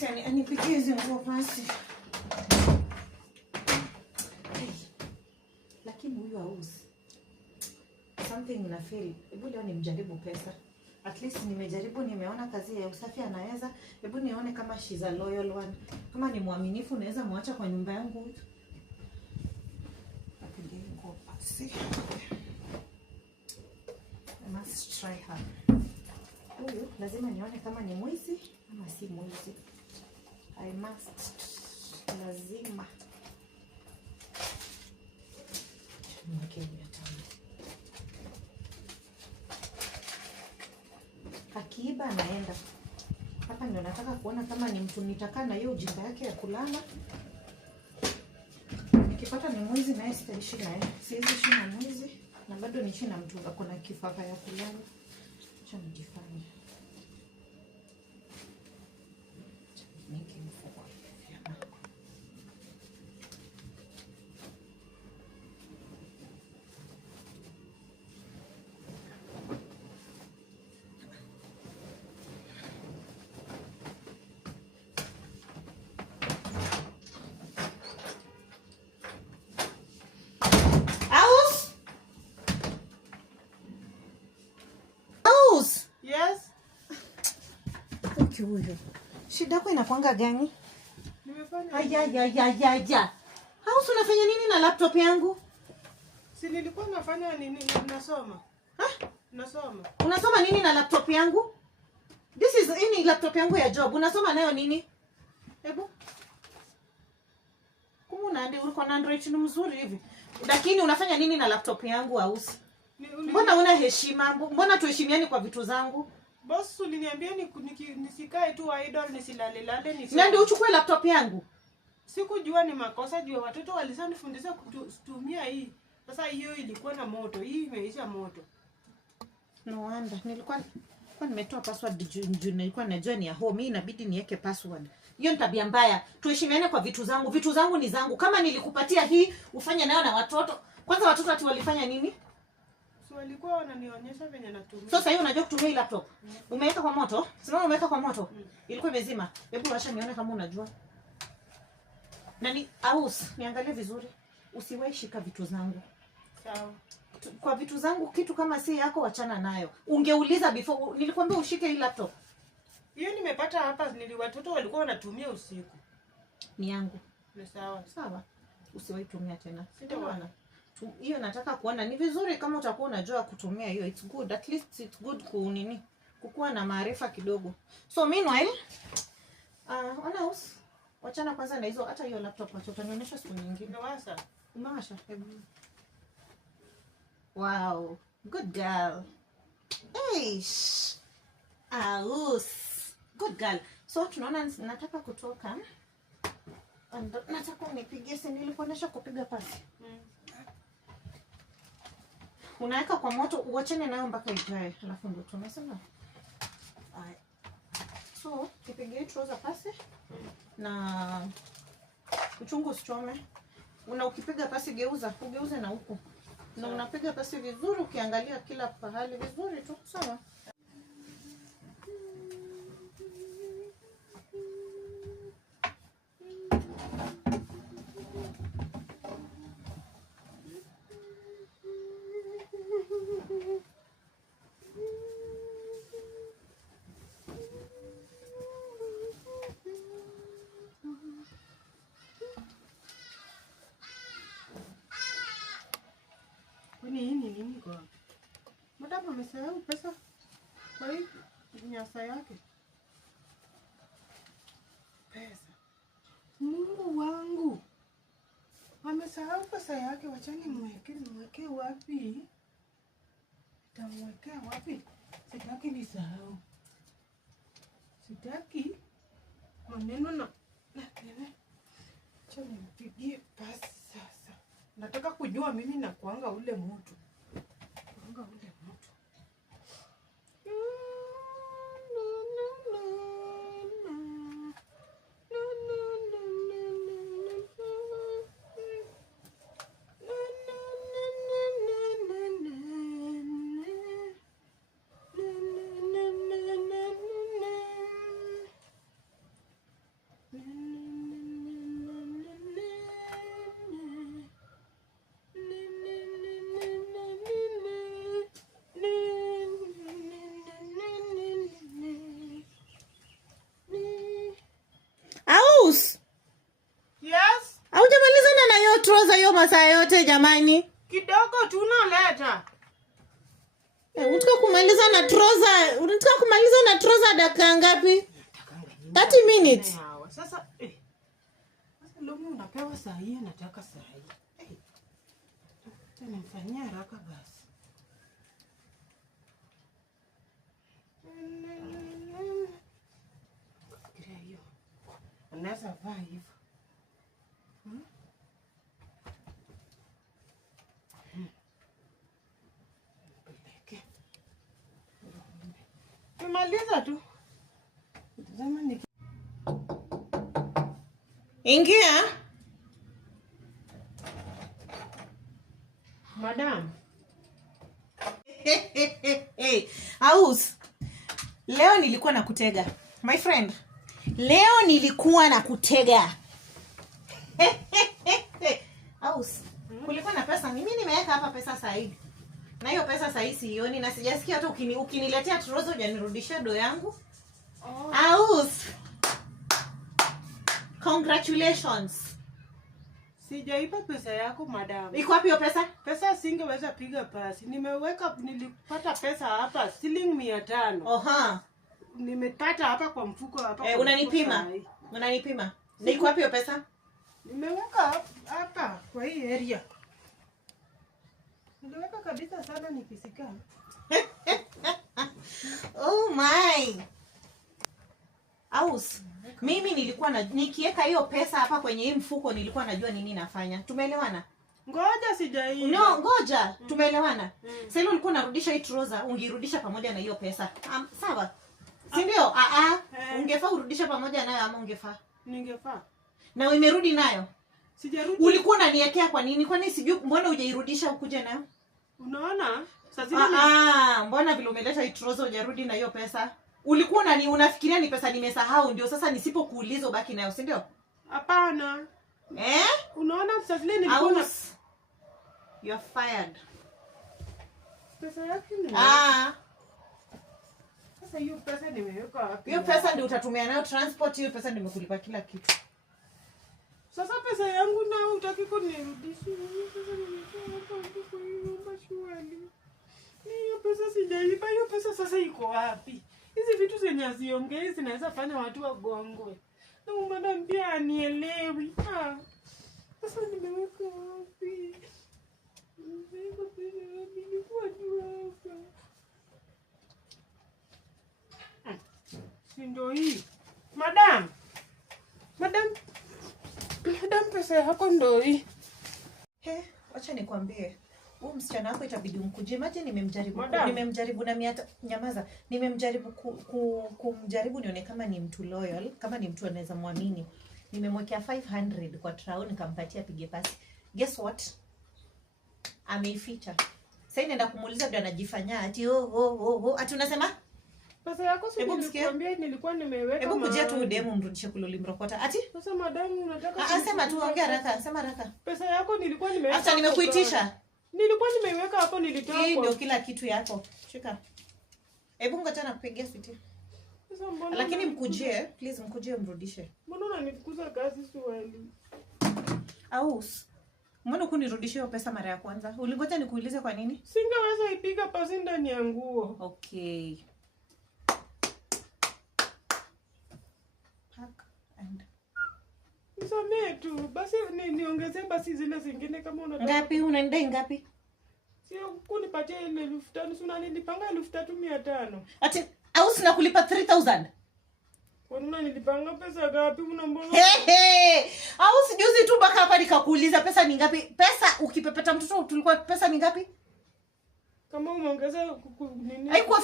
Basi anipigie hizo nguo basi. Lakini huyu hauzi. Something na feel. Hebu leo nimjaribu pesa. At least nimejaribu, nimeona kazi ya usafi anaweza. Hebu nione kama she's a loyal one. Kama ni mwaminifu naweza muacha kwa nyumba yangu. Apigie nguo basi. I must try her. Huyu lazima nione kama ni mwizi ama si mwizi. I must. Lazima. Mweke 500. Akiiba anaenda. Hapa ndio nataka kuona kama ni mtu nitakaa na hiyo ujinga yake ya kulala. Nikipata ni mwizi naye sitaishi naye. Siwezi ishi na mwizi na bado niishi na mtu ako na kifafa ya kulala. Acha nijifanye. Yes. Okay, huyo. Shida yako inakuanga gani? Nimefanya. Aya. House unafanya nini na laptop yangu? Si nilikuwa nafanya nini? Nasoma. Nasoma. Unasoma nini na laptop yangu? This is ini laptop yangu ya job. Unasoma nayo nini? Hebu. Uko na Android ni mzuri hivi. Lakini unafanya nini na laptop yangu House? Mbona una heshima? Mbona tuheshimiani kwa vitu zangu? Boss uliniambia nisikae tu idle, nisilale. Ndio uchukue laptop yangu. Sikujua ni makosa juu watoto walisanifundisha kutumia hii. Sasa hiyo ilikuwa na moto. Hii imeisha moto. No wonder. Nilikuwa nimetoa password juu nilikuwa najua ni ya home. Hii inabidi niweke password. Hiyo ni tabia mbaya. Tuheshimiane kwa vitu zangu. Vitu zangu ni zangu. Kama nilikupatia hii ufanye nayo na watoto. Kwanza watoto ati walifanya nini? So walikuwa wananionyesha venye natumia. Sasa hiyo unajua kutumia hii laptop. Umeweka kwa moto? Sema umeweka kwa moto. Ilikuwa imezima. Hebu acha nione kama unajua. Nani House, niangalie vizuri. Usiwahi shika vitu zangu. Sawa. Kwa vitu zangu kitu kama si yako wachana nayo. Ungeuliza before nilikwambia ushike hii laptop. Hiyo nimepata hapa, watoto walikuwa wanatumia usiku. Ni yangu. Ni sawa. Sawa. Usiwahi tumia tena. Sitaona. Hiyo nataka kuona ni vizuri kama utakuwa unajua kutumia hiyo. It's good. At least it's good kukuwa na maarifa kidogo. So meanwhile, ona House. Wachana kwanza na hizo, hata hiyo laptop watoto nionyesha siku nyingine. Nawasa. Umewasha? Wow. Good girl. Eish. House. Good girl. So tunaona nataka kutoka. And nataka unipigie simu, nilikuonesha kupiga pasi. Unaweka kwa moto, uachane nayo mpaka ijae. Alafu ndio tumesema. So, kipigie trouser pasi na uchungu usichome. Ukipiga pasi ugeuze na huku. Na unapiga pasi vizuri ukiangalia kila pahali vizuri tu. Sawa? Nini kwa? Madam amesahau pesa kwa hii nyasa yake. Pesa. Mungu wangu. Amesahau pesa yake, wachani mweke wapi? Tamwekea wapi? Sitaki nisahau. Sitaki maneno na acha nimpigie pasi sasa. Nataka kujua mimi na kuanga ule mtu. saa yote jamani? Kidogo tu naleta. Unataka kumaliza na trouser dakika ngapi? 30 minutes. Sasa Lomi unapewa saa hii, nataka saa hii. Nimfanyia haraka basi. Fikiria hiyo. Anaweza vaa hivyo. Tumaliza tu. Zamani. Ingia. Madam. Aus. Leo nilikuwa na kutega. My friend. Leo nilikuwa na kutega. Aus. Kulikuwa na pesa. Mimi nimeweka hapa pesa sahihi. Na hiyo pesa sahihi sioni na sijasikia hata ukiniletea trouser hujanirudishia do yangu. Oh. Aus. Congratulations. Sijaipa pesa yako madam. Iko wapi hiyo pesa? Pesa singeweza piga pasi. Nilipata pesa hapa shilingi 500. Oha. Nimepata hapa kwa mfuko hapa. Unanipima. Na iko wapi hiyo pesa? Nimeweka hapa kwa hii area. Niliweka kabisa sana nikisika. Oh my. Aus. Mimi nilikuwa nikiweka hiyo pesa hapa kwenye hii mfuko nilikuwa najua nini nafanya. Tumeelewana? Ngoja sijaiba. No, ngoja. Tumeelewana. Sasa ile ulikuwa unarudisha hii trouser, ungeirudisha pamoja na hiyo pesa. Sawa? Si ndio? Ungefaa urudishe pamoja nayo ama ungefaa? Ningefaa. Na imerudi nayo? Sijarudi. Ulikuwa unaniwekea kwa nini? Kwani sijui mbona hujairudisha ukuje nayo? Unaona? Sasa mbona vile umeleta hii trouser hujarudi na hiyo pesa? Ulikuwa unafikiria ni pesa nimesahau ndio sasa nisipokuuliza ubaki nayo, si ndio? Hapana. Unaona sasa vile nilikuwa na you're fired. Pesa yake ni Sasa hiyo pesa nimeweka wapi? Hiyo pesa ndio utatumia nayo transport, hiyo pesa ndio nimekulipa kila kitu. Sasa pesa yangu na hutaki kunirudishia. Sasa nimetoa hapa kwa hiyo mashwali. Hiyo pesa sijaiba, hiyo pesa sasa iko wapi? Hizi vitu zenye haziongei zinaweza fanya watu wagongwe. Na madam pia anielewi. Sasa nimeweka wapi? Nimeweka pesa wapi? Nilikuwa tu hapa. Si ndio hii? Madam, pesa yako ndio hii. Acha nikwambie. Huyu msichana wako itabidi umkujie. Maji nimemjaribu na nyamaza. Nimemjaribu kumjaribu nione kama ni mtu loyal, kama ni mtu anaweza muamini. Nimemwekea 500 kwa trao nikampatia pige pasi. Guess what? Ameificha. Sasa nenda kumuuliza ndio anajifanya ati ati unasema? Pesa yako si nilikwambia nilikuwa nimeweka. Hebu kujia tu demu mrudishe kulolimrokota. Ati? Sasa madamu unataka sema tu ongea haraka, sema haraka. Pesa yako nilikuwa nimeweka. Acha nimekuitisha. Nilikuwa nimeweka hapo nilitoa hapo. Hii ndio kila kitu yako. Shika. Hebu ngoja nakupigia siti. Sasa mbona? Lakini mkujie, please mkujie mrudishe. Mbona unanifukuza kazi swali? Aus. Mbona kunirudishia hiyo pesa mara ya kwanza? Ulingoja nikuulize kwa nini? Singeweza ipiga pasi ndani ya nguo. Okay. Pack and Nisamee tu. Basi niongezee basi zile zingine kama unataka. Ngapi unaenda ngapi? Sio kunipatia ile 5,000, si unanilipanga 3,500. Ati au sina kulipa 3,000? Kwa nini nilipanga pesa ngapi unambona? Au sijuzi tu mpaka hapa nikakuuliza pesa ni ngapi? Pesa ukipepeta mtoto tulikuwa pesa ni ngapi? Kama umeongeza nini? Haikuwa